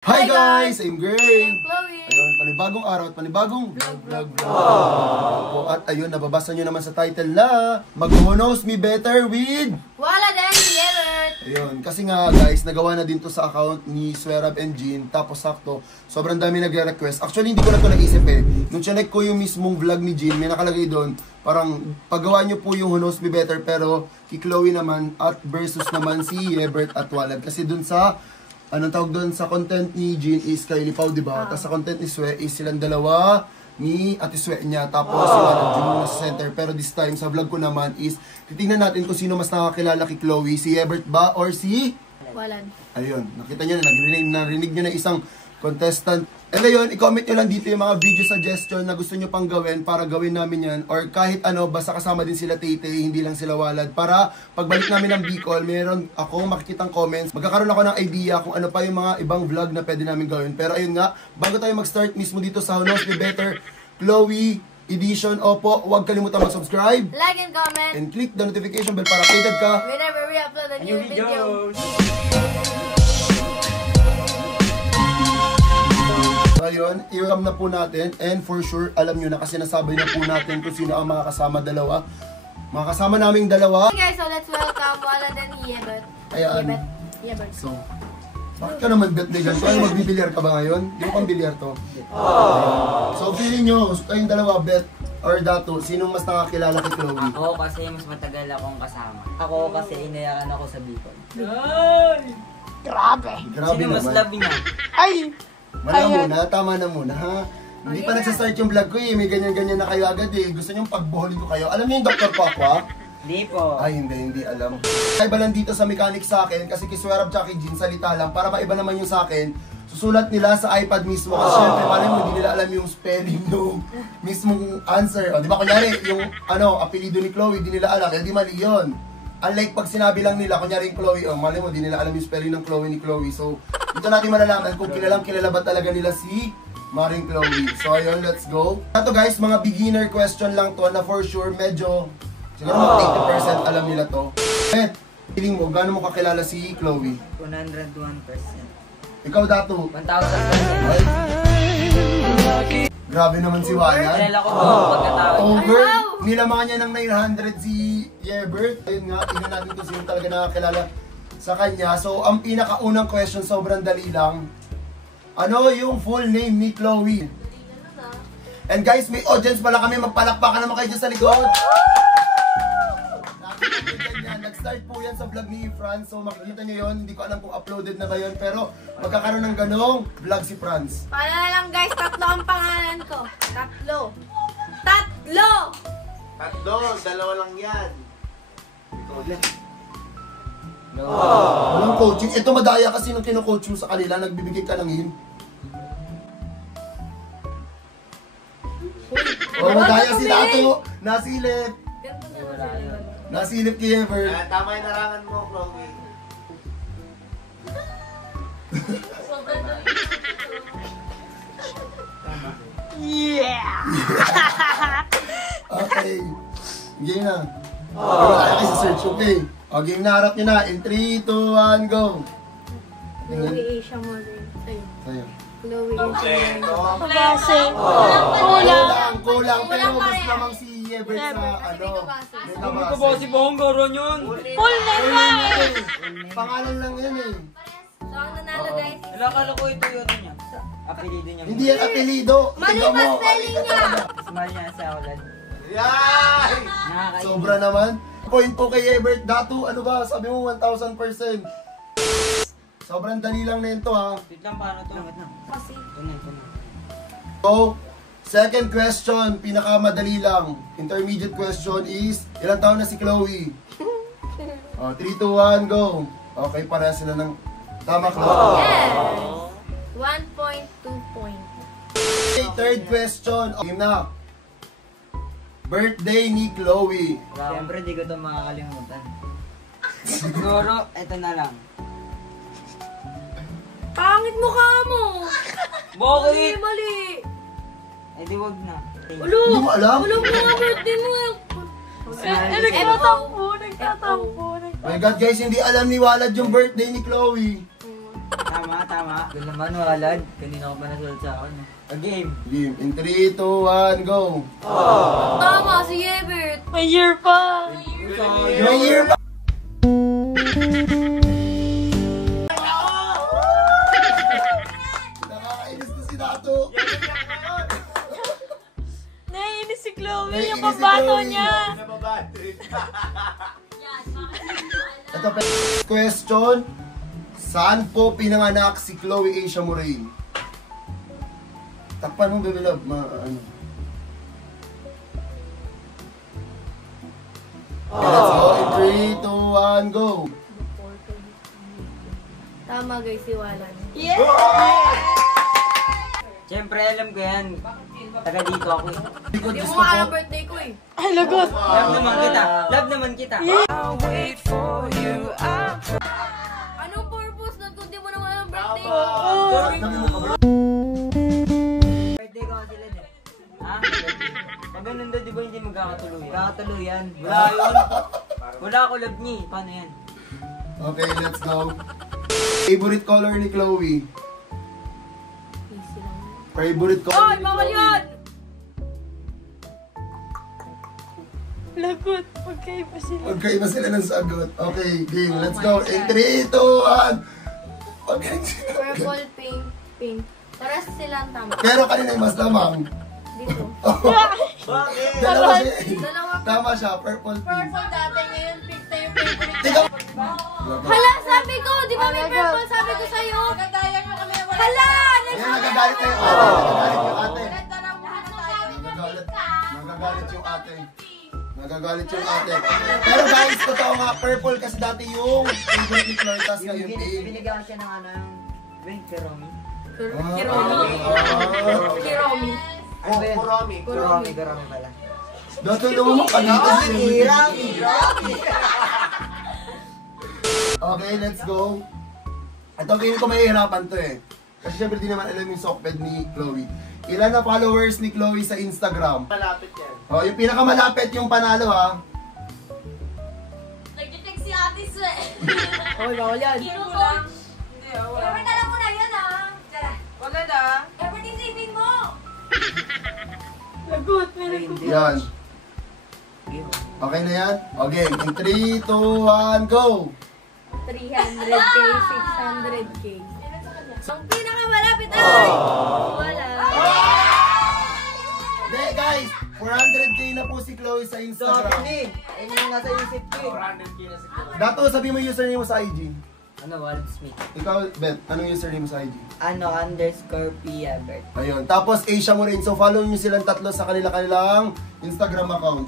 Hi guys! I'm Gray! I'm Chloe! Ayun, panibagong araw at panibagong vlog. At ayun, nababasa nyo naman sa title na Mag-Who Knows Me Better with Wala din, Yevert! Ayun, kasi nga guys, nagawa na din to sa account ni Swerab and Jean. Tapos sakto, sobrang dami nagre-request. Actually, hindi ko na to naisip eh. Nung chinek ko yung mismong vlog ni Jean, may nakalagay doon, parang paggawa nyo po yung Who Knows Me Better, pero kay Chloe naman at versus naman si Yevert at Walad. Kasi doon sa anong tawag doon sa content ni Jean is Kylie Pau, diba? Tapos sa content ni Swe is silang dalawa ni Ate Swe niya. Tapos sila nag-Jean sa center. Pero this time, sa vlog ko naman is titingnan natin kung sino mas nakakilala kay Chloe. Si Yevert ba or si Walad. Ayun, nakita nyo na, narinig nyo na isang contestant. And ayun, i-comment nyo lang dito yung mga video suggestion na gusto nyo pang gawin para gawin namin yan. Or kahit ano, basta kasama din sila Tete, hindi lang sila Walad. Para pagbalik namin ng Bicol, meron akong makikitang comments. Magkakaroon ako ng idea kung ano pa yung mga ibang vlog na pwede namin gawin. Pero ayun nga, bago tayo mag-start mismo dito sa Who Knows Me Better Chloe Edition, opo, huwag kalimutan mag-subscribe. Like and comment. And click the notification bell para updated ka Whenever we upload a new video. Ayun, i-welcome na po natin. And for sure, alam nyo na kasi nasabay na po natin kung sino ang mga kasama dalawa. Mga kasama naming dalawa. Okay guys, so let's welcome Walad and Yevert. Ayan. Yevert. So, bakit ka naman bet na ganito? Ay, magbibilyar ka ba ngayon? Di mo pang bilyar to. Ayun. So, feeling nyo, kayong dalawa, bet or dato, sinong mas nakakilala kay Chloe? Ako kasi mas matagal akong kasama. Ako kasi inayakan ako sa Bicol. Grabe Sino mas naman. love niya? Muna, tama na muna, ha? Hindi pa nagsastart yung vlog ko eh. May ganyan-ganyan na kayo agad eh. Gusto nyo pagbuholin ko kayo. Alam niyo yung Dr. Papa? Hindi po. Ay, hindi alam. Iba lang dito sa mechanic sa akin kasi kay Swerab tsaka kay Jean salita lang. Para maiba naman yung sa akin, susulat nila sa iPad mismo. Kasi syempre, paano mo, hindi nila alam yung spelling ng mismong answer. O, di ba, kunyari, yung apelido ni Chloe, hindi nila alam. Eh, di mali yun. Unlike pag sinabi lang nila, kunyari yung Chloe, mali mo, di nila alam yung spelling ng Chloe ni Chloe. So, dito natin malalaman kung kilala ba talaga nila si Maring Chloe. So, ayun, let's go. Ito guys, mga beginner question lang to na for sure, medyo, siguro mga 80% alam nila to. Feeling mo, gaano mo kakilala si Chloe? 101%. Ikaw dato. 1,000%. Grabe naman si Walad. Kilala ko po pagkatawag. Over, nilamangan niya ng 900 si Yevert. Ayun nga, tingnan natin kung sino talaga nakakilala sa kanya. So, ang pinakaunang question, sobrang dali lang. Ano yung full name ni Chloe? And guys, may audience pala kami. Magpalakpakan naman kayo dyan sa likod. Nag-start po yan sa vlog ni Franz. So, makikita nyo yun. Hindi ko alam kung uploaded na ba yun. Pero, magkakaroon ng ganong vlog si Franz. Para na lang guys, 3 ang pangalan ko. 3! Dalawa lang yan. No. Walang coaching. Ito madaya kasi nung kino-coach mo sa kanila, nagbibigay ka ng hint. Oh, madaya si Dato. Nasilip. Nasilip kay Yevert. Tama yung narangan mo, Chloe. Okay. Game na. Wala kayo sa search, okay. O, game na. Harap nyo na. In 3, 2, 1, go. Chloe Asia Modern. Sa'yo. Chloe Asia Modern. Kulang. Pero mas namang si Yevert sa Ito po si Bongo Ron yun. Full name ba eh! Pangalan lang yan eh. So, ang nanalo guys. Alakala ko ito yun niya. Apelido niya. Hindi yan apelido. Mali Tignan ba mo, spelling mali ka niya? talaga. Smile niya sa Walad. Yay! Nakakainis. Sobra naman. Point po kay Yevert. Datu, ano ba? Sabi mo 1,000%. Sobrang dali lang na ito ha. Wait lang, paano ito? Kasi. Ito na. So, second question, pinakamadali lang. Intermediate question is, ilang taon na si Chloe? 3, 2, 1, go. Okay, pareha sila ng tama, Chloe. Yes! 1.2 point. Okay, third question. Game na. Birthday ni Chloe. Siyempre, di ko ito makakalimutan. Siguro, ito na lang. Pangit mukha mo! Bakit? Mali! Eh di wag na. Ulo! Hindi mo alam? Ulo mo nga birthday mo eh! Nagtatampo! My God guys, hindi alam ni Walad yung birthday ni Chloe. Tama, tama. Doon naman, walad. Kanina ko pa nasulat sa akin. Game. Game. In 3, 2, 1, go! Tama, si Ebert. May year pa. May year ba? Nakakainis na si Dato. Naiinis si Chloe. Naiinis Yung si pambato Chloe. niya. Nababattery. Ito pa question. Saan po pinanganak si Chloe Asia Moraine? Takpan mo, baby love. Ano? Let's go. In 3, 2, 1, go! Tama guys, si Walan. Yes! Siyempre, alam ko yan. Taga dito ako eh. Likod Hindi gusto mo alam ko. birthday ko eh. Ay, lagot. Love naman kita. Love naman kita. Anong purpose nun kung di mo naman alam birthday ko? Birthday ko kasi Led eh. Ha? Pag ganun daw, di ba hindi magkakatuluyan? Magkakatuluyan. Wala yun. Wala ako love niya eh. Paano yan? Okay, let's go. Favorite color ni Chloe? Easy lang. Favorite color Oy, ni bawal Chloe? yan! Lagot. Magkaiba sila. Magkaiba sila ng sagot. Okay, game. Let's go. In 3, 2, 1. Magaling sila. Purple, pink, pink. Paras silang tama. Pero kanina yung mas lamang. Dito. Bakit? Dalawa siya. Dalawa. Tama siya. Purple, pink. Purple dati, ngayon pink na yung favorite. Tingnan. Hala, sabi ko! Di ba may purple sabi ko sa'yo? Nagdaya ka kami. Hala! Ayan, nagagalit na yung ate. Nagagalit yung ate. Nagdala mo na tayo. Nagagalit. Nagagalit yung ate. Nagagalit yung ate. Pero guys, totoo nga, purple kasi dati yung favorite ni Chloe, tas ngayon pink. Binigyan ko siya ng ano, yung Keromi. Kiromi. Kiromi. Ano ba yun? Kuromi. Keromi pala. Dati lumamang kanina. Kirami. Okay, let's go. Ito, feeling ko mahihirapan to eh. Kasi syempre di naman alam yung sockbed ni Chloe. Ilan na followers ni Chloe sa Instagram? Malapit yan. Oh, yung pinakamalapit yung panalo ha. Nag-text si Ate Swe. Oy, bawal yan. Hero coach. Ever dala mo na yan ah. Tara. Wala na. Ever isipin mo. Lagot. May lagot. Yan. Okay na yan? Okay, in 3, 2, 1, go! 300k, 600k. Ang pinakamalapit ay wala. Hindi guys, 400k na po si Chloe sa Instagram. Sorry. Ayun yung nasa isip ko eh. 400k na siguro. Dato, sabi mo yung username mo sa IG. Ano, Walid Smith? Ikaw, Beth, anong username mo sa IG? Ano, _Pia Bert. Ayun. Tapos Asia Moraine. So follow nyo silang tatlo sa kanilang Instagram account.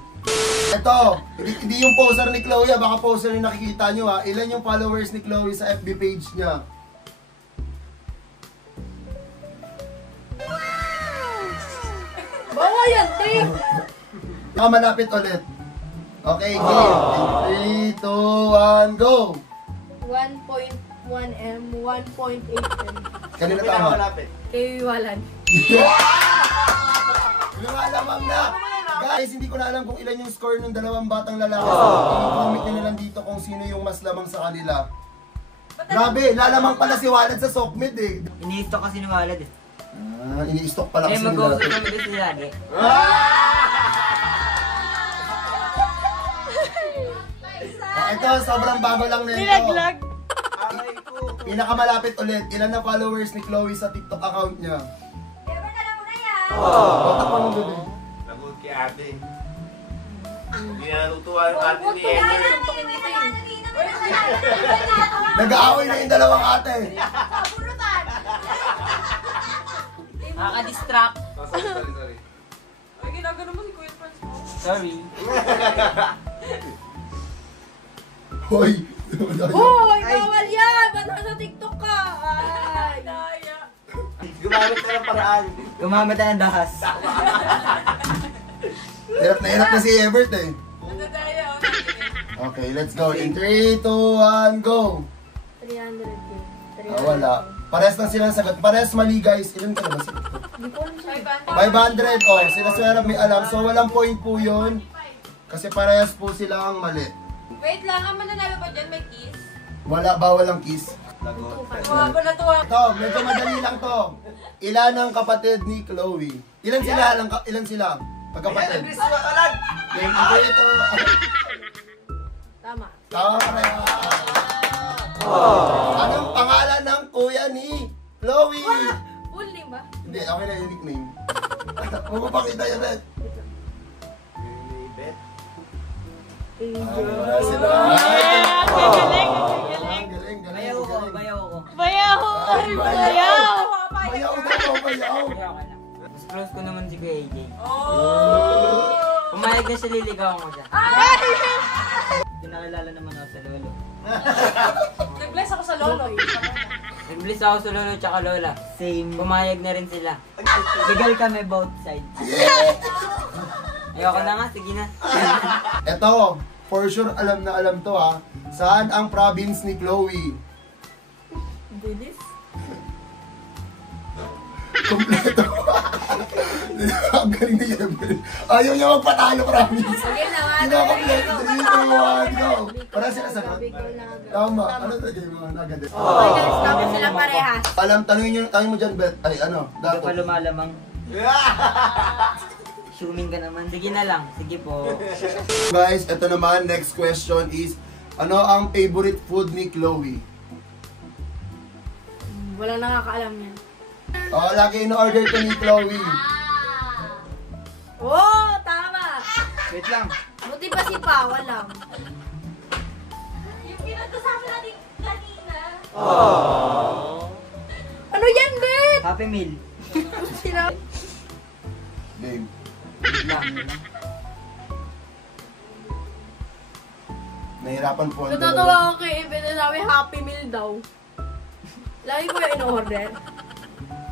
Ito, hindi yung poster ni Chloe, baka poster yung nakikita nyo ha. Ilan yung followers ni Chloe sa FB page niya? Bawa yan, Tim. Malapit ulit. Okay, game. 3, 2, 1, go! 1.1M, 1.8M. Kanina Yung tama. pinakamalapit. Kay Walan. Yung alamang na! Guys, hindi ko na alam kung ilan yung score ng dalawang batang lalaki. I-comment nyo na lang dito kung sino yung mas lamang sa kanila. Grabe, lalamang pala si Walad sa Sockmed eh. Iniisto kasi ni Walid eh. Ah, ini-stock pala Kaya kasi nila. mag-uusap kami kasi lagi. Ito, sobrang bago lang na ito. Nilaglag. Aray ko. Pinakamalapit ulit, ilan na followers ni Chloe sa TikTok account niya? Ever dala mo na yan. Batak pa mo bebe. Lagot kay ate. Hindi na natutuwa yung ate ni Ever. Nag-aaway na yung dalawang ate. Pabunutan. Nakaka-distract. Sorry. Ay, ginagano mo si Kuya Franz mo. Sorry. Hoy! Hoy, bawal yan. Ba't nasa TikTok ka? Ay. Daya. Gumamit na ng paraan. Gumamit na ng dahas. Hirap na si Ebert eh. Nadadaya. Okay, let's go. In 3, 2, 1, go! 300k. Wala. Pares lang silang sagot. Pares mali guys. Ilan ka na ba sila? Hindi ko alam siya. 500. Oh, sila Swera may alam. So walang point po yun. Kasi parehas po silang mali. Wait lang, ang mananalo ba dyan? May kiss? Wala, bawal ang kiss. Lagot. Tuwa pa na tuwa. Ito, medyo madali lang to. Ilan ang kapatid ni Chloe? Ilan sila? Ilan sila? Pagkapatid. Game ko ito. Tama. Tama pareho. Anong pangalan ng kuya ni Chloe? Full name ba? Hindi, okay na yung nickname. Mapapakita yun rin. Bet. Wala sila. Galing. Bayaw ko. Bayaw! Ay, bayaw! Bayaw na to, bayaw. Bayaw ka lang. Mas close ko naman si Kuya AJ. Oh! Pumayag na siya, liligawan ko siya. Pinakilala naman ako sa lolo. Nag-bless ako sa lolo. Nag-bliss ako sa lolo tsaka lola. Same. Pumayag na rin sila. Legal kami both sides. Ayoko na nga, sige na. Ito, for sure alam na alam to ha. Saan ang province ni Chloe? Bilis. Kompleto. Ang galing ni Evelyn. Ayaw niya magpatalo, promise. Okay naman. Kinakompleto. 3, 2, 1, go. Para sila sagot. Bicol na agad. Tama. Ano to, Jay? Mga nagad. Okay guys, tapos sila parehas. Alam, tanongin mo dyan, Bet. Ay, ano? Ito Dato. pa lumalamang. Assuming ka naman. Sige na lang. Sige po. Guys, ito naman, next question is, ano ang favorite food ni Chloe? Walang nakakaalam yan. Oh, lagi in-order to ni Chloe. Oh, tama! Wait lang. Buti pa si Pawa lang. Yung pinagkasama natin kanina. Ano yan, Bet? Happy meal. Sina... Game. Wait lang. Nahirapan po ang Natatawa ako kay Eben na sabi Happy Meal daw. Lagi ko yung in-order.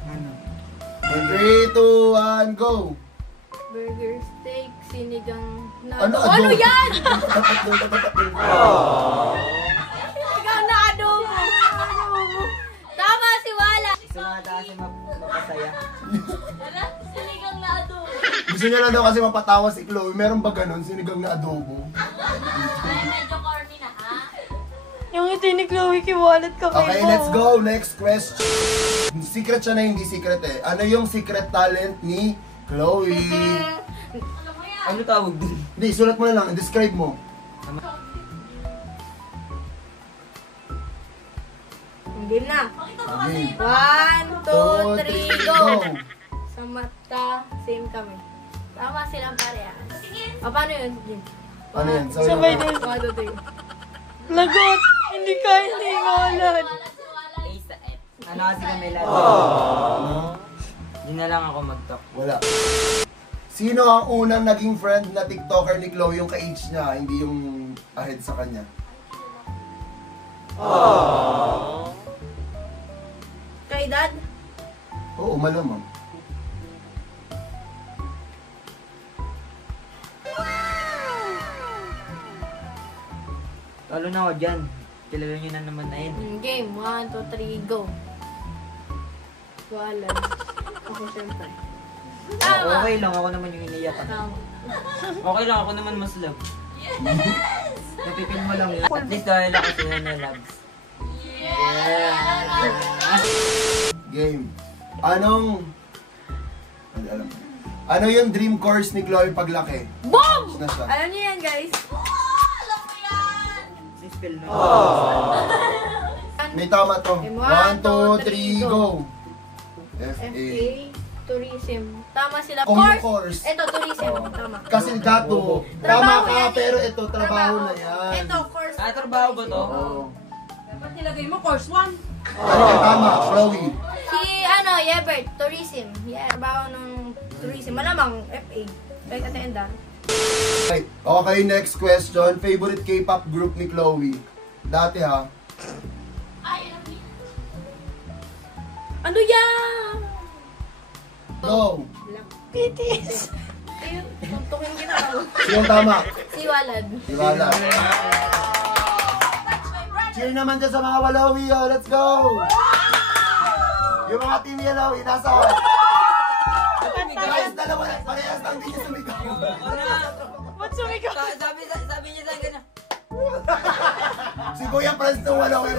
Ano? In 3, 2, 1, go! Burger, steak, sinigang na... Ano, Ano adobo? yan? Tapat doon. Sinigang na adobo. Tama si Wala. Gusto lang ata kasi mapasaya. Wala? Sinigang na adobo. Gusto niya lang daw kasi mapatawa si Chloe. Meron ba ganun? Sinigang na adobo. Ay, medyo corny na, ha? Yung ito ni Chloe kiwalat ka Okay, let's go. Next question. Secret siya na hindi secret eh. Ano yung secret talent ni Chloe? Alam mo yan. Ano tawag dun? Hindi, sulat mo na lang. Describe mo. Hindi na. Okay. 1, 2, 3, go! go! Sa mata, same kami. Tama silang parehas. Ah, paano yun? Ano yan? Sabay din. 1, 2, 3. Lagot! Hindi ka hiniwalat. Ano kasi kami lahat? Hindi na lang ako mag-talk. Wala. Sino ang unang naging friend na TikToker ni Chloe yung ka-age niya, hindi yung ahead sa kanya? Kay Dad? Oo, malamang. Talo na ako dyan. Kilala nyo na naman na yun. Game, 1, 2, 3, go! Wala. Ako syempre. Tama! Okay lang, ako naman yung iniyakan. Tama. Okay lang, ako naman mas love. Napipil mo lang yun. At least dahil ako sila na loves. Game. Anong... Ano, alam mo. Ano yung dream course ni Chloe paglaki? Boom! Na siya. Alam niyo yan, guys? Sispil na. May tama to. 1, 2, 3, go! FA, FA. tourism. Tama sila. Kung yung course. Ito, tourism. Tama. Kasi dato, tama Trabaho ka, yan eh. pero ito, trabaho na yan. Ito, course. Ah, trabaho ba to? Oo. Dapat nilagay mo course 1. Okay, tama, Chloe. Si, Yebert, tourism. Yeah, trabaho ng tourism. Malamang, FA. Like attendant. Okay, okay, next question. Favorite K-pop group ni Chloe? Dati ha? Ano yan? Go! BTS. Ayun, tuntukin kita. Sino tama? Si Walad. Iwala. Cheer naman dyan sa mga Walawi, oh. Let's go! Yung mga team Yalawi, nasa... Guys, dalawa na. Parehas lang din yung sumigaw. Ba't sumigaw? Sabi niya sa akin na. Si Kuya Franz ng Walawi.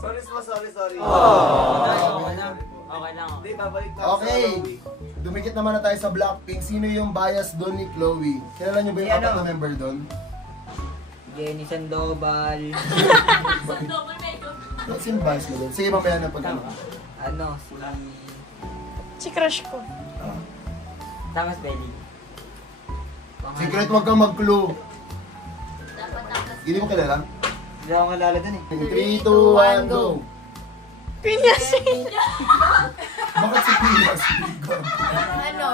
Sorry, mo, sorry. Okay lang. Okay lang. Hindi, babalik na Okay. Dumikit naman na tayo sa Blackpink. Sino yung bias doon ni Chloe? Kilala niyo ba yung Yan, apat oh. na member doon? Jenny Sandoval. Sino bias mo doon? Sige, mamaya na pag ano. Ano, Si crush ko. Thomas Belly. Secret, wag kang mag-clue. Hindi mo kilala? Hindi ako kalala dun eh. 3, 2, 1, go! Pinyasi. Bakit si Pilas? Ano?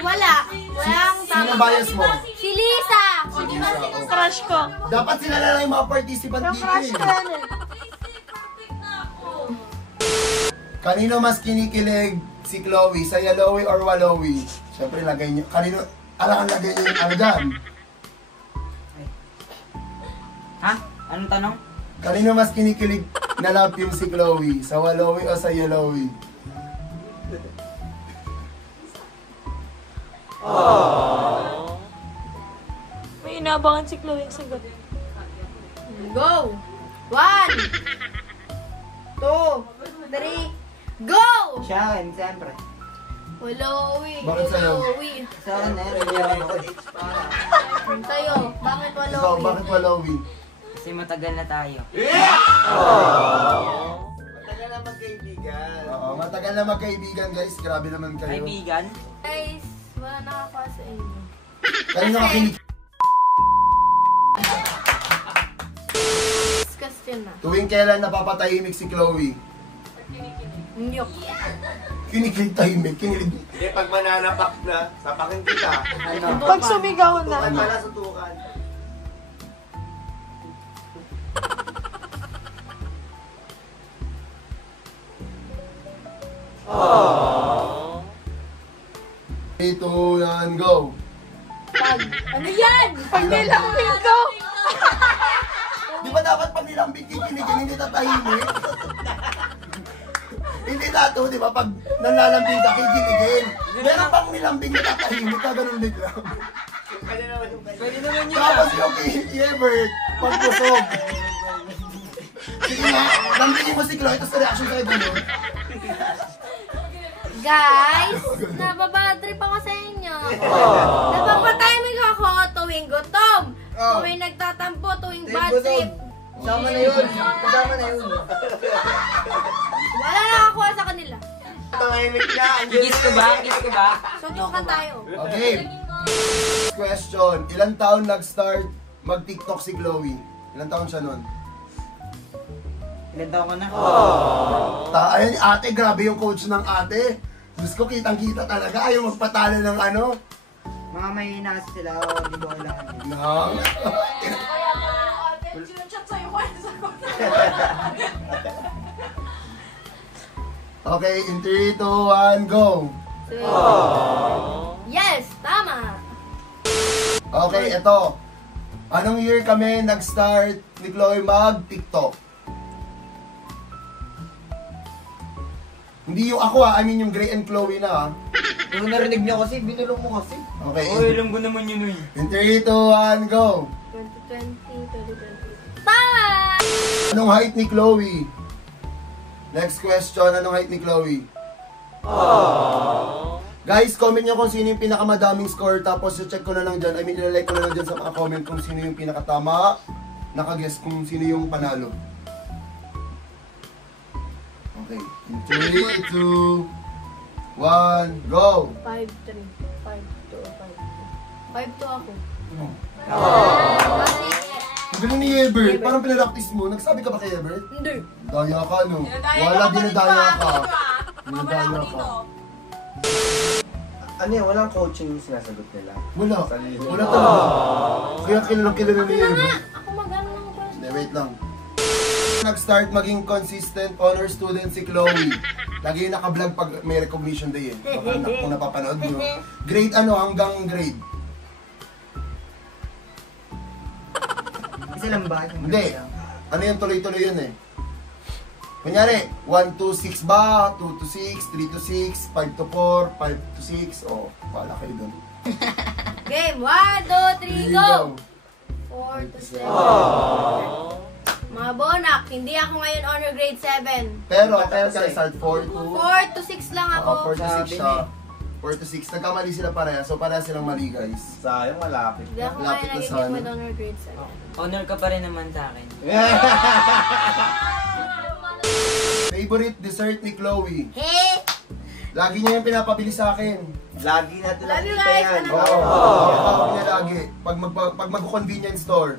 Wala. Walang Sino bias mo? Si Lisa! O, di ba? Crush ko. Dapat sila na lang yung mga participant Yung dito crush ko eh. yan eh. Kanino mas kinikilig si Chloe? Sa Yalowie or Walowie? Siyempre, lagay niyo. Kanino? Alam ang lagay niyo yung ano dyan. Ha? Anong tanong? Kanino mas kinikilig na love yung si Chloe? Sa Walowie o sa Yalowie? May inaabangan si Chloe yung sagot. Go! 1, 2, 3, go! Siya akin, siyempre. Walowi. Bakit sa'yo? Walowi. Sa akin na yun. Tayo. Bakit Ikaw, walowi? bakit Walowie? Kasi matagal na tayo. Matagal na magkaibigan. Oo, matagal na magkaibigan guys. Grabe naman kayo. Kaibigan? Guys, wala nakakuha sa inyo. Kanino ka kinig... Next question na. Tuwing kailan napapatahimik si Chloe? Nyok. Kinikilig tahimik. Kinilig... Hindi, pag mananapak na, sapakin kita. Ano? Pag sumigaw na. Tukan pala, sutukan. Ito yan, go! Pag, ano yan? Pag nilambing ko. Di ba dapat pag nilambing kikinigin, hindi tatahimik? Hindi dato, di ba? Pag nalalambing ka, kikinigin. Meron pang nilambing na tatahimik ka, ganun din lang. Kanya naman yung Pwede naman yun Tapos yung kay Evert, pagpusog. Sige nga, lambingin mo si Chloe, tapos reaction sa'yo ganun. Guys, nababadrip ako sa inyo. Napapatiming ako tuwing gutom. Tuwing nagtatampo, tuwing bad trip. Kasama na yun. Kasama na yun. Wala nakakuha sa kanila. Tangimik na, andyan Gigis ko ba? Gigis ko ba? Sutukan tayo. Okay. Question, ilang taon nag-start mag-TikTok si Chloe? Ilang taon siya nun? Ilan taon ka na? Ayun, ate, grabe yung coach ng ate. Diyos ko, kitang-kita talaga. Ayaw magpatalo ng ano. Mga mahihina kasi sila. O, di ba kailangan yun? No. Okay, in 3, 2, 1, go! Yes, tama. Okay, eto. Anong year kami nag-start ni Chloe mag-TikTok? Hindi yung ako I mean yung Gray and Chloe na Yung narinig niyo kasi, binulong mo kasi. Okay, Oy, alam ko naman yun, uy. in 3, 2, 1, go! 2020, 2020. Tama! Anong height ni Chloe? Next question, anong height ni Chloe? Guys, comment nyo kung sino yung pinakamadaming score, tapos check ko na lang dyan, ilalike ko na lang dyan sa mga comment kung sino yung pinakatama, nakaguess kung sino yung panalo. Okay, in 3, 2, 1, go! 5-3. 5-2. 5-2 ako. Ang galing ni Ebert, parang pinaractice mo, nagsabi ka ba kay Ebert? Hindi. Daya ka, no? Wala, dinadaya ka. Dinadaya ka. Ano yan, walang coaching yung sinasagot nila. Wala. Wala talaga. Kaya kilalang kilala ni Ebert. Ako mag-ano lang ako. Hindi, wait lang. Nag-start maging consistent honor student si Chloe. Lagi yung naka-vlog pag may recognition day eh. Baka kung napapanood nyo. Grade ano hanggang grade? Isa lang ba? Hindi. Ano yung tuloy-tuloy yun eh. Kunyari, 1 to 6 ba? 2 to 6, 3 to 6, 5 to 4, 5 to 6. O, pala kayo dun. Game, 1, 2, 3, go! 4 to 7. Mga bonak, hindi ako ngayon honor grade 7. Pero kaya start 4 to 4 to 6 lang ako. 4 to 6 siya. 4 to 6. Nagkamali sila pareha. So pareha silang mali, guys. Sayang, malapit. Hindi ako Lapit ngayon na naging sana. with honor grade 7. Honor ka pa rin naman sa akin. Favorite dessert ni Chloe? Hey! Lagi niya yung pinapabili sa akin. Lagi natin Love you nakita guys, yan. ano? Oo. Pinapabili niya lagi. Pag mag-convenience store.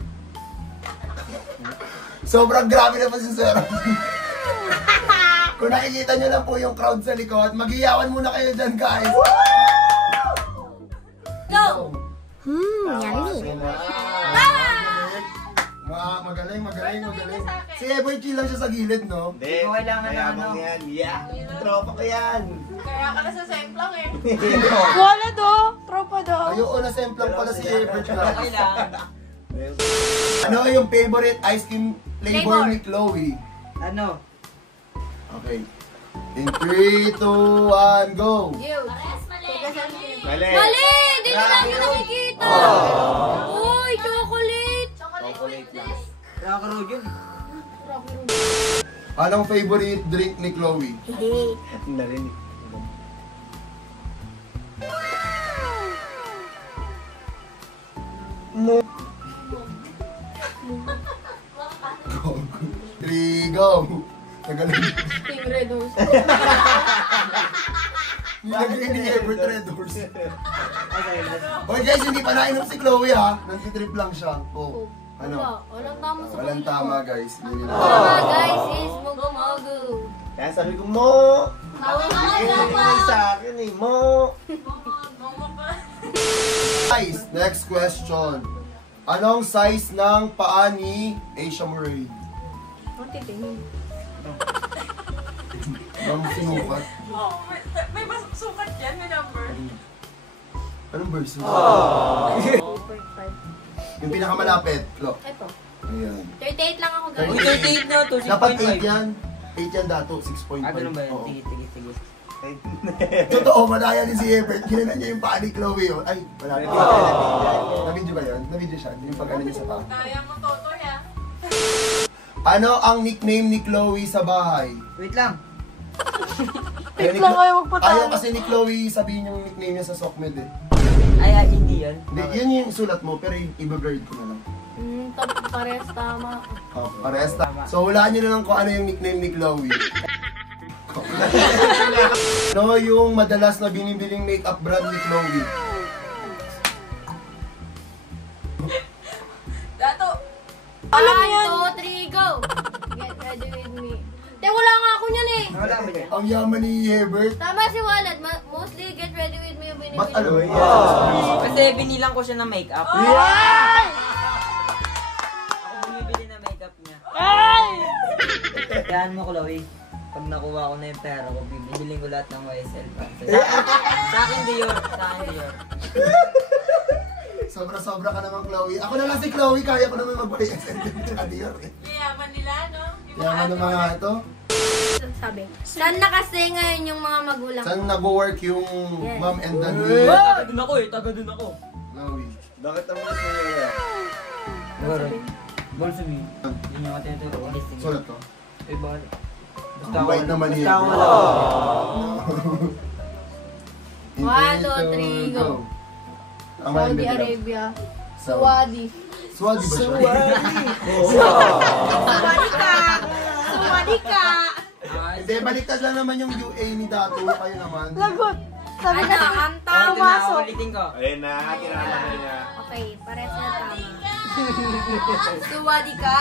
Sobrang grabe na po si Sir. Kung nakikita niyo lang po yung crowd sa likod, mag-iyawan muna kayo dyan, guys. Go! Yummy. Magaling. Si Everett chill lang siya sa gilid, no? Hindi, Hindi ko kailangan ng mayabang ano. yan. Yeah, tropa ko yan. Kaya ka na sa semplang eh. Wala do. Tropa daw. Ayoko na semplang pala si Everett. Okay lang. Ano yung favorite ice cream flavor ni Chloe? Ano? Okay. In 3, 2, 1, go! You. Mali. Mali! Hindi na natin nakikita! Uy, chocolate! Chocolate lang. Nakakarod yun. Anong favorite drink ni Chloe? Hey. Narinig. Go. 3, go! Tagalan. Team Red Horse. Nilagay ni Everett Red Horse. Okay, last. Okay guys, hindi pa nainom si Chloe ha. Nagtitrip lang siya. Oh. Wala. Ano? Walang tama sa Walang kulit tama ko. guys. Hindi nila. Tama guys is mugu-mugu. Kaya sabi ko, Mo! Hindi sa akin eh, Mo! Guys, next question. Anong size ng paa ni Asia Murray? Ang titingin. Ang sinukat. Oh, may sukat yan, may number. Anong verse? 2.5. Yung pinakamalapit. Look. Ito. Ayan. 38 lang ako guys. Uy, 38 na to, 6.5. Dapat 8 yan. 8 yan dato, 6.5. Ah, ganun ba yun? Oo. Sige. Totoo, madaya din si Everett. Ginanan niya yung paa ni Chloe. Oh. Ay, wala. Na-video ba yun? Na-video siya. Yung pag-ano niya sa paa. Kaya mo toto ya. Ano ang nickname ni Chloe sa bahay? Wait lang. Wait lang kayo magpatalo. Ayaw kasi ni Chloe sabihin yung nickname niya sa Sockmed eh. Ay, hindi yan. Hindi, yun yung sulat mo, pero i-blurred ko na lang. Parehas tama. Oh, parehas tama. So, hulaan nyo na lang kung ano yung nickname ni Chloe. Ano yung madalas na binibiling makeup brand ni Chloe? Dato. 1, 2, 3, go! Get ready with me. Te, wala nga ako niyan eh. Wala ba yan? Ang yaman ni Everett. Tama si Walad. Mostly get ready with me yung Ba't binibili. alam mo? Kasi binilang ko siya ng makeup. Ako bumibili ng makeup niya. Kayaan mo, Chloe. Pag nakuha ko na yung pera ko, bibiling ko lahat ng YSL pa. Sa akin, Dior. Sobra-sobra ka naman, Chloe. Ako na lang si Chloe, kaya ko naman mag-buy extended na Dior eh. Yaman nila, no? Yaman ng mga ito. Sabi, saan na kasi ngayon yung mga magulang? Saan nag-work yung Yes. mom and dad ni Taga dun ako eh, taga dun ako. Chloe? Bakit ang mas nila? Siguro. Bolso mo. Hindi niya ako tinuturo. Sulat ko. Eh, bahala. Ang bait naman ni Basta ako Everett. wala. 1, 2, 3, go. Ang Saudi mahal Arabia. Saudi. Suwadi. Suwadi ba siya? Suwadi ka! Suwadi ka! Hindi, baliktad lang naman yung UA ni Dato. Kayo naman. Lagot. Sabi Ano? ka, Anta? Ito na, Pumasok. ulitin ko. Ayun na, kinala niya. Okay, pares na tama. Suwadi ka?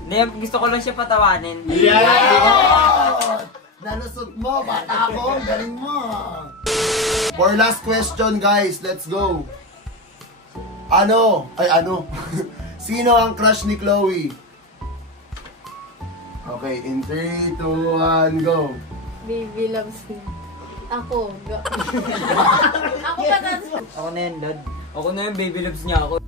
Hindi, gusto ko lang siya patawanin. Yeah! Nalusot mo, bata ako. Galing mo. For last question, guys. Let's go. Ano? Sino ang crush ni Chloe? Okay, in 3, 2, 1, go. Baby loves me. Ako. Ako ba na? Ako na yan, Lord. Ako na yung baby loves niya ako.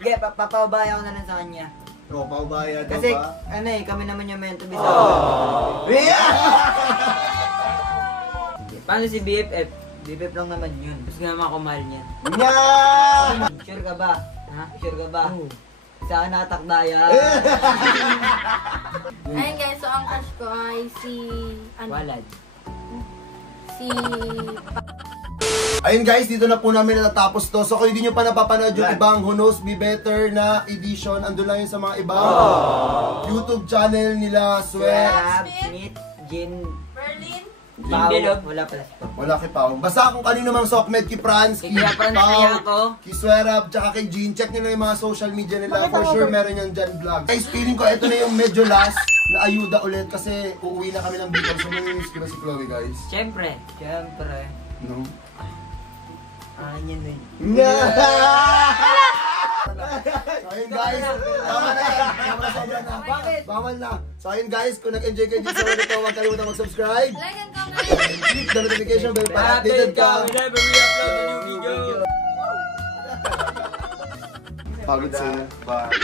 Sige, papabaya ko na lang sa kanya. O, paubaya daw Kasi, ba? ano eh, kami naman yung meant to be sa Yeah! Paano si BFF? Bibip lang naman yun. Gusto nga naman ako mahal niyan. Nga! Sure ka ba? Ha? Sure ka ba? Saan natakdaya? Ayun guys, so ang crush ko ay si... Walad. Si... Ayun guys, dito na po namin natatapos to. So kung hindi nyo pa napapanood yung ibang Who Knows Be Better na edition, andun lang yun sa mga ibang YouTube channel nila, Sweat. Smith, Jin, Berlin. Pao. Bilog. Wala pala si Pao. Wala kay Pao. Basta kung kanino mang Sokmed, kay Franz, Kay Kuya Franz, Pao, kaya ako. kay Swerab, tsaka kay Jean. Check nyo na yung mga social media nila. For sure, meron yan dyan vlog. Guys, feeling ko ito na yung medyo last na ayuda ulit kasi uuwi na kami ng Bicol. So, manininis ko na si Chloe, guys. Siyempre. No? Yan din. So ayun guys, tama na yan. Sobra na. Bawal na. So ayun guys, kung nag-enjoy kayo dito sa video ito, huwag kalimutan mag-subscribe. Like and comment. Click the notification bell para updated ka. whenever we upload a new video. Pagod sila. Bye.